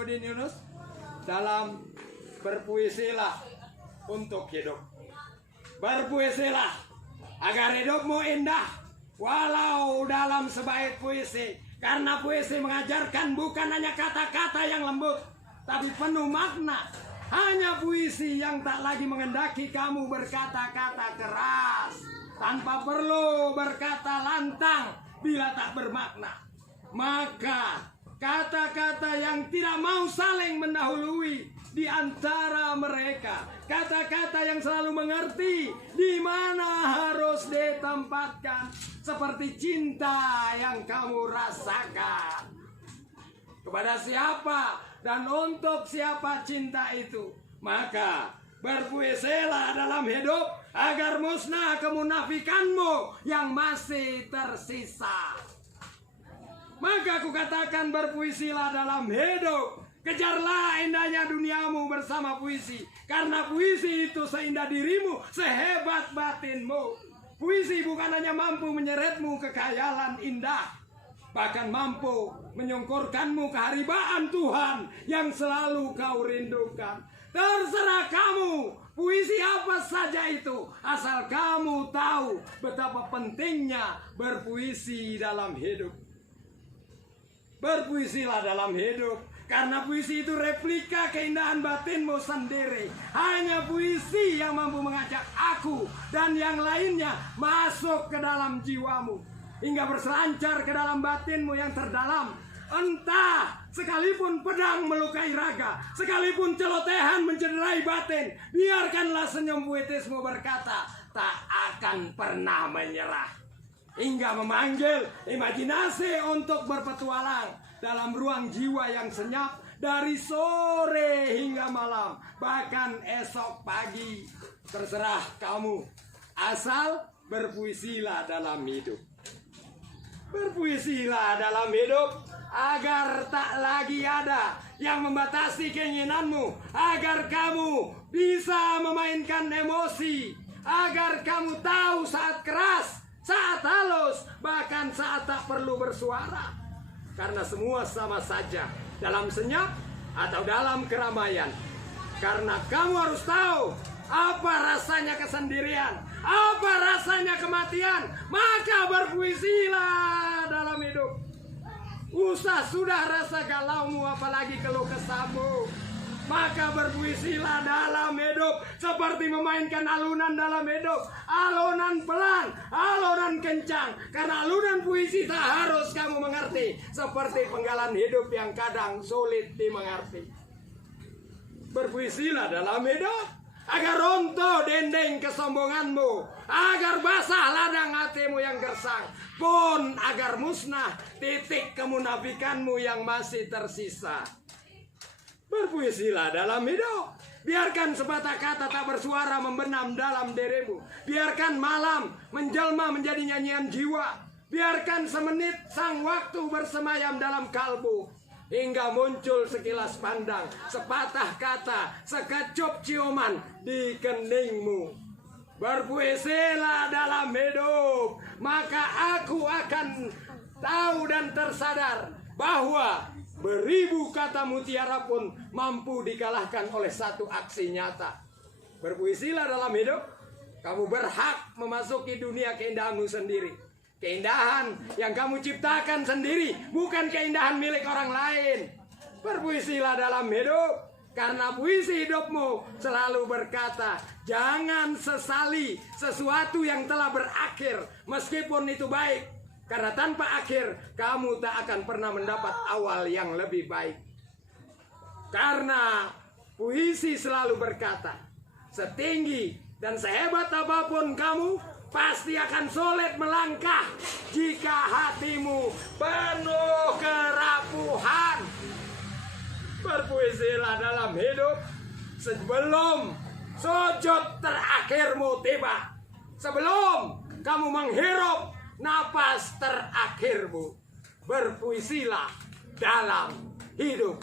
Budin Yunus dalam berpuisilah untuk hidup. Berpuisilah agar hidupmu indah walau dalam sebaik puisi, karena puisi mengajarkan bukan hanya kata-kata yang lembut tapi penuh makna. Hanya puisi yang tak lagi mengendaki kamu berkata-kata keras tanpa perlu berkata lantang bila tak bermakna. Maka kata-kata yang tidak mau saling mendahului di antara mereka, kata-kata yang selalu mengerti di mana harus ditempatkan, seperti cinta yang kamu rasakan. Kepada siapa dan untuk siapa cinta itu, maka berpuisilah dalam hidup agar musnah kemunafikanmu yang masih tersisa. Maka aku katakan berpuisilah dalam hidup. Kejarlah indahnya duniamu bersama puisi, karena puisi itu seindah dirimu, sehebat batinmu. Puisi bukan hanya mampu menyeretmu ke khayalan indah, bahkan mampu menyongkorkanmu keharibaan Tuhan yang selalu kau rindukan. Terserah kamu puisi apa saja itu, asal kamu tahu betapa pentingnya berpuisi dalam hidup. Berpuisilah dalam hidup, karena puisi itu replika keindahan batinmu sendiri. Hanya puisi yang mampu mengajak aku dan yang lainnya masuk ke dalam jiwamu, hingga berselancar ke dalam batinmu yang terdalam. Entah sekalipun pedang melukai raga, sekalipun celotehan mencederai batin, biarkanlah senyum puitismu berkata, tak akan pernah menyerah. Hingga memanggil imajinasi untuk berpetualang dalam ruang jiwa yang senyap dari sore hingga malam, bahkan esok pagi. Terserah kamu, asal berpuisilah dalam hidup. Berpuisilah dalam hidup agar tak lagi ada yang membatasi keinginanmu, agar kamu bisa memainkan emosi, agar kamu tahu saat keras, saat halus, bahkan saat tak perlu bersuara. Karena semua sama saja, dalam senyap atau dalam keramaian. Karena kamu harus tahu apa rasanya kesendirian, apa rasanya kematian. Maka berpuisilah dalam hidup. Usah sudah rasa galaumu, apalagi keluh kesahmu. Maka berpuisilah dalam hidup, seperti memainkan alunan dalam hidup. Alunan pelan, alunan kencang. Karena alunan puisi tak harus kamu mengerti, seperti penggalan hidup yang kadang sulit dimengerti. Berpuisilah dalam hidup, agar runtuh dinding kesombonganmu, agar basah ladang hatimu yang gersang, pun agar musnah titik kemunafikanmu yang masih tersisa. Berpuisilah dalam hidup. Biarkan sebatang kata tak bersuara membenam dalam dirimu. Biarkan malam menjelma menjadi nyanyian jiwa. Biarkan semenit sang waktu bersemayam dalam kalbu, hingga muncul sekilas pandang, sepatah kata, sekecup ciuman di keningmu. Berpuisilah dalam hidup, maka aku akan tahu dan tersadar bahwa beribu kata mutiara pun mampu dikalahkan oleh satu aksi nyata. Berpuisilah dalam hidup. Kamu berhak memasuki dunia keindahanmu sendiri. Keindahan yang kamu ciptakan sendiri, bukan keindahan milik orang lain. Berpuisilah dalam hidup, karena puisi hidupmu selalu berkata, jangan sesali sesuatu yang telah berakhir, meskipun itu baik. Karena tanpa akhir, kamu tak akan pernah mendapat awal yang lebih baik. Karena puisi selalu berkata, setinggi dan sehebat apapun kamu, pasti akan sulit melangkah jika hatimu penuh kerapuhan. Berpuisilah dalam hidup sebelum sujud terakhirmu tiba, sebelum kamu menghirup napas terakhirmu. Berpuisilah dalam hidup.